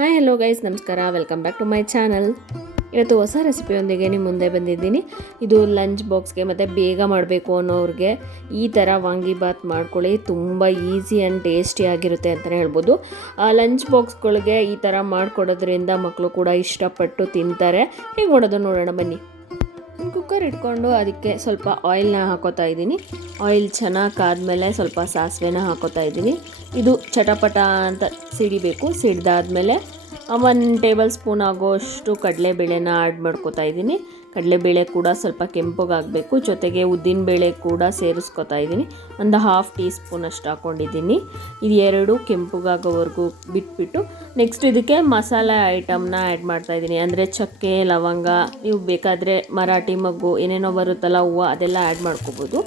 Hi hello guys, ನಮಸ್ಕಾರ. Welcome back to my channel. ಇವತ್ತು ಹೊಸ ರೆಸಿಪಿಯೊಂದಿಗೆ ನಿಮ್ಮ ಮುಂದೆ ಬಂದಿದ್ದೀನಿ. ಇದು ಲಂಚ್ ಬಾಕ್ಸ್ಗೆ ಮತ್ತು ಬೇಗ ಮಾಡಬೇಕು ಅನ್ನೋರಿಗೆ ಈ ಥರ ವಾಂಗಿಬಾತ್ ಮಾಡ್ಕೊಳ್ಳಿ. ತುಂಬ ಈಸಿ ಆ್ಯಂಡ್ ಟೇಸ್ಟಿಯಾಗಿರುತ್ತೆ ಅಂತಲೇ ಹೇಳ್ಬೋದು. ಲಂಚ್ ಬಾಕ್ಸ್ಗಳಿಗೆ ಈ ಥರ ಮಾಡಿಕೊಡೋದ್ರಿಂದ ಮಕ್ಕಳು ಕೂಡ ಇಷ್ಟಪಟ್ಟು ತಿಂತಾರೆ. ಹೇಗೆ ಮಾಡೋದು ನೋಡೋಣ ಬನ್ನಿ. ಕುಕ್ಕರ್ ಇಟ್ಕೊಂಡು ಅದಕ್ಕೆ ಸ್ವಲ್ಪ ಆಯಿಲ್ನ ಹಾಕೋತಾ ಇದ್ದೀನಿ. ಆಯಿಲ್ ಚೆನ್ನಾಗಿ ಕಾದ್ಮೇಲೆ ಸ್ವಲ್ಪ ಸಾಸಿವೆನ ಹಾಕೋತಾ ಇದ್ದೀನಿ. ಇದು ಚಟಪಟ ಅಂತ ಸಿಡಿಬೇಕು. ಸಿಡ್ದಾದ್ಮೇಲೆ 1 ಟೇಬಲ್ ಸ್ಪೂನ್ ಆಗೋಷ್ಟು ಕಡಲೆಬೇಳೆನ ಆ್ಯಡ್ ಮಾಡ್ಕೋತಾ ಇದ್ದೀನಿ. ಕಡಲೆಬೇಳೆ ಕೂಡ ಸ್ವಲ್ಪ ಕೆಂಪಗಾಗಬೇಕು. ಜೊತೆಗೆ ಉದ್ದಿನಬೇಳೆ ಕೂಡ ಸೇರಿಸ್ಕೊತಾ ಇದ್ದೀನಿ. ಒಂದು 1/2 ಟೀ ಸ್ಪೂನ್ ಅಷ್ಟು ಹಾಕ್ಕೊಂಡಿದ್ದೀನಿ. ಇದು ಎರಡು ಕೆಂಪಗಾಗೋವರೆಗೂ ಬಿಟ್ಬಿಟ್ಟು ನೆಕ್ಸ್ಟ್ ಇದಕ್ಕೆ ಮಸಾಲೆ ಐಟಮ್ನ ಆ್ಯಡ್ ಮಾಡ್ತಾಯಿದ್ದೀನಿ. ಅಂದರೆ ಚಕ್ಕೆ, ಲವಂಗ, ನೀವು ಬೇಕಾದರೆ ಮರಾಠಿ ಮಗ್ಗು ಏನೇನೋ ಬರುತ್ತಲ್ಲ ಹೂವು, ಅದೆಲ್ಲ ಆ್ಯಡ್ ಮಾಡ್ಕೋಬೋದು.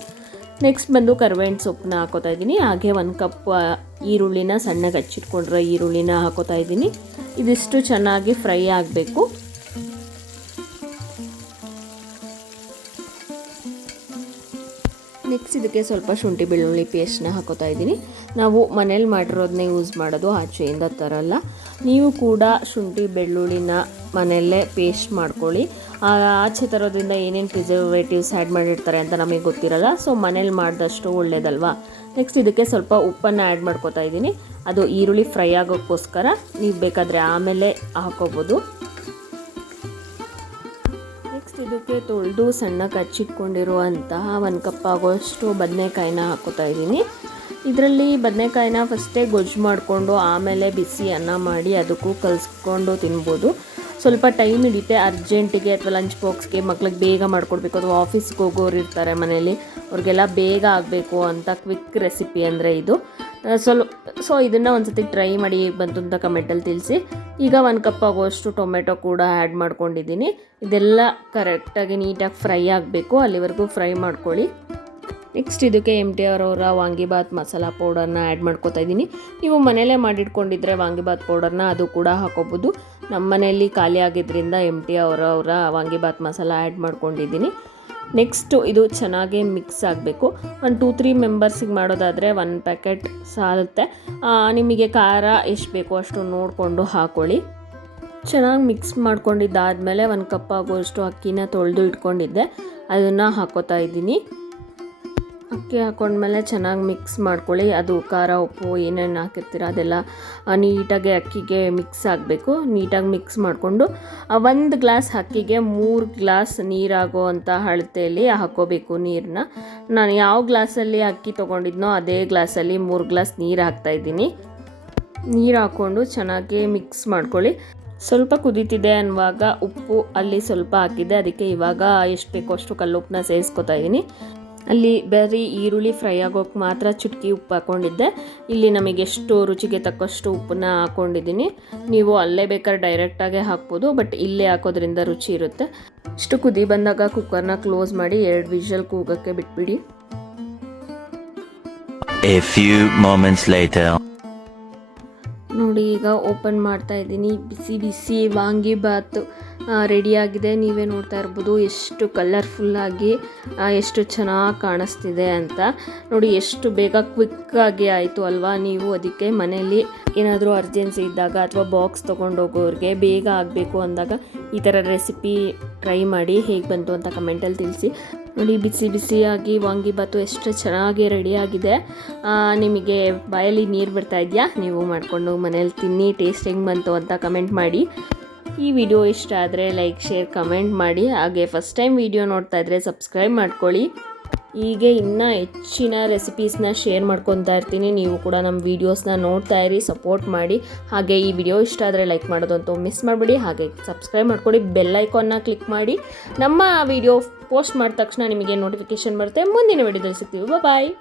ನೆಕ್ಸ್ಟ್ ಬಂದು ಕರಿಬೇವಿನ ಸೊಪ್ಪನ್ನ ಹಾಕೋತಾ ಇದ್ದೀನಿ. ಹಾಗೆ 1 ಕಪ್ ಈರುಳ್ಳಿನ ಸಣ್ಣಗೆ ಹಚ್ಚಿಟ್ಕೊಂಡಿರೋ ಈರುಳ್ಳಿನ ಹಾಕೋತಾ ಇದ್ದೀನಿ. ಇದಿಷ್ಟು ಚೆನ್ನಾಗಿ ಫ್ರೈ ಆಗಬೇಕು. ನೆಕ್ಸ್ಟ್ ಇದಕ್ಕೆ ಸ್ವಲ್ಪ ಶುಂಠಿ ಬೆಳ್ಳುಳ್ಳಿ ಪೇಸ್ಟ್ನ ಹಾಕೋತಾ ಇದ್ದೀನಿ. ನಾವು ಮನೇಲಿ ಮಾಡಿರೋದನ್ನೇ ಯೂಸ್ ಮಾಡೋದು, ಆಚೆಯಿಂದ ತರಲ್ಲ. ನೀವು ಕೂಡ ಶುಂಠಿ ಬೆಳ್ಳುಳ್ಳಿನ ಮನೆಯಲ್ಲೇ ಪೇಸ್ಟ್ ಮಾಡ್ಕೊಳ್ಳಿ. ಆಚೆ ತರೋದ್ರಿಂದ ಏನೇನು ಪ್ರಿಸರ್ವೇಟಿವ್ಸ್ ಆ್ಯಡ್ ಮಾಡಿರ್ತಾರೆ ಅಂತ ನಮಗೆ ಗೊತ್ತಿರಲ್ಲ. ಸೊ ಮನೇಲಿ ಮಾಡಿದಷ್ಟು ಒಳ್ಳೇದಲ್ವಾ. ನೆಕ್ಸ್ಟ್ ಇದಕ್ಕೆ ಸ್ವಲ್ಪ ಉಪ್ಪನ್ನು ಆ್ಯಡ್ ಮಾಡ್ಕೋತಾ ಇದ್ದೀನಿ. ಅದು ಈರುಳ್ಳಿ ಫ್ರೈ ಆಗೋಕ್ಕೋಸ್ಕರ, ನೀವು ಬೇಕಾದರೆ ಆಮೇಲೆ ಹಾಕೋಬೋದು. ನೆಕ್ಸ್ಟ್ ಇದಕ್ಕೆ ತೊಳೆದು ಸಣ್ಣಗೆ ಹಚ್ಚಿಟ್ಕೊಂಡಿರುವಂತಹ 1 ಕಪ್ ಆಗೋಷ್ಟು ಬದನೆಕಾಯಿನ ಹಾಕೋತಾ ಇದ್ದೀನಿ. ಇದರಲ್ಲಿ ಬದನೆಕಾಯಿನ ಫಸ್ಟೇ ಗೊಜ್ಜು ಮಾಡಿಕೊಂಡು ಆಮೇಲೆ ಬಿಸಿ ಅನ್ನ ಮಾಡಿ ಅದಕ್ಕೂ ಕಲಿಸ್ಕೊಂಡು ತಿನ್ಬೋದು. ಸ್ವಲ್ಪ ಟೈಮ್ ಹಿಡಿತೆ. ಅರ್ಜೆಂಟಿಗೆ ಅಥವಾ ಲಂಚ್ ಬಾಕ್ಸ್ಗೆ ಮಕ್ಳಿಗೆ ಬೇಗ ಮಾಡಿಕೊಡ್ಬೇಕು, ಅಥವಾ ಆಫೀಸ್ಗೆ ಹೋಗೋರು ಇರ್ತಾರೆ ಮನೇಲಿ, ಅವ್ರಿಗೆಲ್ಲ ಬೇಗ ಆಗಬೇಕು ಅಂತ ಕ್ವಿಕ್ ರೆಸಿಪಿ ಅಂದರೆ ಇದು. ಸೊ ಇದನ್ನು ಒಂದು ಸತಿ ಟ್ರೈ ಮಾಡಿ ಬಂತು ಅಂತ ಕಮೆಂಟಲ್ಲಿ ತಿಳಿಸಿ. ಈಗ 1 ಕಪ್ ಆಗೋಷ್ಟು ಟೊಮೆಟೊ ಕೂಡ ಆ್ಯಡ್ ಮಾಡ್ಕೊಂಡಿದ್ದೀನಿ. ಇದೆಲ್ಲ ಕರೆಕ್ಟಾಗಿ ನೀಟಾಗಿ ಫ್ರೈ ಆಗಬೇಕು, ಅಲ್ಲಿವರೆಗೂ ಫ್ರೈ ಮಾಡ್ಕೊಳ್ಳಿ. ನೆಕ್ಸ್ಟ್ ಇದಕ್ಕೆ MTR ಅವರ ವಾಂಗಿಬಾತ್ ಮಸಾಲ ಪೌಡರ್ನ ಆ್ಯಡ್ ಮಾಡ್ಕೋತಾ ಇದ್ದೀನಿ. ನೀವು ಮನೆಯಲ್ಲೇ ಮಾಡಿಟ್ಕೊಂಡಿದ್ರೆ ವಾಂಗಿಬಾತ್ ಪೌಡರ್ನ ಅದು ಕೂಡ ಹಾಕೋಬೋದು. ನಮ್ಮ ಮನೆಯಲ್ಲಿ ಖಾಲಿ ಆಗಿದ್ದರಿಂದ MTR ಅವರ ವಾಂಗಿಬಾತ್ ಮಸಾಲ ಆ್ಯಡ್ ಮಾಡ್ಕೊಂಡಿದ್ದೀನಿ. ನೆಕ್ಸ್ಟು ಇದು ಚೆನ್ನಾಗಿ ಮಿಕ್ಸ್ ಆಗಬೇಕು. 2-3 ಮೆಂಬರ್ಸಿಗೆ ಮಾಡೋದಾದರೆ 1 ಪ್ಯಾಕೆಟ್ ಸಾಲುತ್ತೆ. ನಿಮಗೆ ಖಾರ ಎಷ್ಟು ಬೇಕೋ ಅಷ್ಟು ನೋಡಿಕೊಂಡು ಹಾಕ್ಕೊಳ್ಳಿ. ಚೆನ್ನಾಗಿ ಮಿಕ್ಸ್ ಮಾಡ್ಕೊಂಡಿದ್ದಾದಮೇಲೆ 1 ಕಪ್ ಆಗೋಷ್ಟು ಅಕ್ಕಿನ ತೊಳೆದು ಇಟ್ಕೊಂಡಿದ್ದೆ, ಅದನ್ನು ಹಾಕೋತಾ ಇದ್ದೀನಿ. ಅಕ್ಕಿ ಹಾಕೊಂಡ್ಮೇಲೆ ಚೆನ್ನಾಗಿ ಮಿಕ್ಸ್ ಮಾಡ್ಕೊಳ್ಳಿ. ಅದು ಖಾರ, ಉಪ್ಪು ಏನೇನು ಹಾಕಿರ್ತೀರ ಅದೆಲ್ಲ ನೀಟಾಗಿ ಅಕ್ಕಿಗೆ ಮಿಕ್ಸ್ ಆಗಬೇಕು. ನೀಟಾಗಿ ಮಿಕ್ಸ್ ಮಾಡಿಕೊಂಡು 1 ಗ್ಲಾಸ್ ಅಕ್ಕಿಗೆ 3 ಗ್ಲಾಸ್ ನೀರಾಗೋ ಅಂಥ ಅಳತೆಯಲ್ಲಿ ಹಾಕ್ಕೋಬೇಕು ನೀರನ್ನ. ನಾನು ಯಾವ ಗ್ಲಾಸಲ್ಲಿ ಅಕ್ಕಿ ತೊಗೊಂಡಿದ್ನೋ ಅದೇ ಗ್ಲಾಸಲ್ಲಿ 3 ಗ್ಲಾಸ್ ನೀರು ಹಾಕ್ತಾಯಿದ್ದೀನಿ. ನೀರು ಹಾಕ್ಕೊಂಡು ಚೆನ್ನಾಗಿ ಮಿಕ್ಸ್ ಮಾಡ್ಕೊಳ್ಳಿ. ಸ್ವಲ್ಪ ಕುದೀತಿದೆ ಅನ್ನುವಾಗ ಉಪ್ಪು ಅಲ್ಲಿ ಸ್ವಲ್ಪ ಹಾಕಿದ್ದೆ, ಅದಕ್ಕೆ ಇವಾಗ ಎಷ್ಟು ಬೇಕೋ ಅಷ್ಟು ಕಲ್ಲುಪ್ಪನ್ನ ಸೇರಿಸ್ಕೊತಾ ಇದ್ದೀನಿ. ಅಲ್ಲಿ ಬರೀ ಈರುಳ್ಳಿ ಫ್ರೈ ಆಗೋಕ್ಕೆ ಮಾತ್ರ ಚುಟ್ಕಿ ಉಪ್ಪು ಹಾಕ್ಕೊಂಡಿದ್ದೆ. ಇಲ್ಲಿ ನಮಗೆ ಎಷ್ಟು ರುಚಿಗೆ ತಕ್ಕಷ್ಟು ಉಪ್ಪನ್ನ ಹಾಕ್ಕೊಂಡಿದ್ದೀನಿ. ನೀವು ಅಲ್ಲೇ ಬೇಕಾದ್ರೆ ಡೈರೆಕ್ಟಾಗೆ ಹಾಕ್ಬೋದು, ಬಟ್ ಇಲ್ಲೇ ಹಾಕೋದ್ರಿಂದ ರುಚಿ ಇರುತ್ತೆ. ಇಷ್ಟು ಕುದಿ ಬಂದಾಗ ಕುಕ್ಕರ್ನ ಕ್ಲೋಸ್ ಮಾಡಿ 2 ವಿಷಲ್ ಕೂಗೋಕ್ಕೆ ಬಿಟ್ಬಿಡಿ. A few moments later. ನೋಡಿ, ಈಗ ಓಪನ್ ಮಾಡ್ತಾ ಇದ್ದೀನಿ. ಬಿಸಿ ಬಿಸಿ ವಾಂಗಿಬಾತ್ ರೆಡಿಯಾಗಿದೆ. ನೀವೇ ನೋಡ್ತಾ ಇರ್ಬೋದು ಎಷ್ಟು ಕಲರ್ಫುಲ್ಲಾಗಿ, ಎಷ್ಟು ಚೆನ್ನಾಗಿ ಕಾಣಿಸ್ತಿದೆ ಅಂತ. ನೋಡಿ ಎಷ್ಟು ಬೇಗ ಕ್ವಿಕ್ಕಾಗಿ ಆಯಿತು ಅಲ್ವಾ. ನೀವು ಅದಕ್ಕೆ ಮನೆಯಲ್ಲಿ ಏನಾದರೂ ಅರ್ಜೆನ್ಸಿ ಇದ್ದಾಗ ಅಥವಾ ಬಾಕ್ಸ್ ತೊಗೊಂಡೋಗೋರಿಗೆ ಬೇಗ ಆಗಬೇಕು ಅಂದಾಗ ಈ ಥರ ರೆಸಿಪಿ ಟ್ರೈ ಮಾಡಿ. ಹೇಗೆ ಬಂತು ಅಂತ ಕಮೆಂಟಲ್ಲಿ ತಿಳಿಸಿ. ನೋಡಿ, ಬಿಸಿ ಬಿಸಿಯಾಗಿ ವಾಂಗಿಬಾತು ಎಷ್ಟು ಚೆನ್ನಾಗಿ ರೆಡಿಯಾಗಿದೆ. ನಿಮಗೆ ಬಾಯಲ್ಲಿ ನೀರು ಬರ್ತಾ ಇದೆಯಾ? ನೀವು ಮಾಡಿಕೊಂಡು ಮನೇಲಿ ತಿನ್ನಿ. ಟೇಸ್ಟ್ ಹೆಂಗೆ ಬಂತು ಅಂತ ಕಮೆಂಟ್ ಮಾಡಿ. ಈ ವಿಡಿಯೋ ಇಷ್ಟ ಆದರೆ ಲೈಕ್, ಶೇರ್, ಕಮೆಂಟ್ ಮಾಡಿ. ಹಾಗೆ ಫಸ್ಟ್ ಟೈಮ್ ವಿಡಿಯೋ ನೋಡ್ತಾ ಇದ್ದರೆ ಸಬ್ಸ್ಕ್ರೈಬ್ ಮಾಡ್ಕೊಳ್ಳಿ. ಹೀಗೆ ಇನ್ನೂ ಹೆಚ್ಚಿನ ರೆಸಿಪೀಸ್ನ ಶೇರ್ ಮಾಡ್ಕೊತಾ ಇರ್ತೀನಿ. ನೀವು ಕೂಡ ನಮ್ಮ ವೀಡಿಯೋಸ್ನ ನೋಡ್ತಾ ಇರಿ, ಸಪೋರ್ಟ್ ಮಾಡಿ. ಹಾಗೆ ಈ ವಿಡಿಯೋ ಇಷ್ಟ ಆದರೆ ಲೈಕ್ ಮಾಡೋದಂತೂ ಮಿಸ್ ಮಾಡಬೇಡಿ. ಹಾಗೆ ಸಬ್ಸ್ಕ್ರೈಬ್ ಮಾಡ್ಕೊಳ್ಳಿ, ಬೆಲ್ ಐಕಾನ್ನ ಕ್ಲಿಕ್ ಮಾಡಿ. ನಮ್ಮ ವಿಡಿಯೋ ಪೋಸ್ಟ್ ಮಾಡಿದ ತಕ್ಷಣ ನಿಮಗೆ ನೋಟಿಫಿಕೇಷನ್ ಬರುತ್ತೆ. ಮುಂದಿನ ವಿಡಿಯೋದಲ್ಲಿ ಸಿಗ್ತೀವಿ. ಬಾಯ್.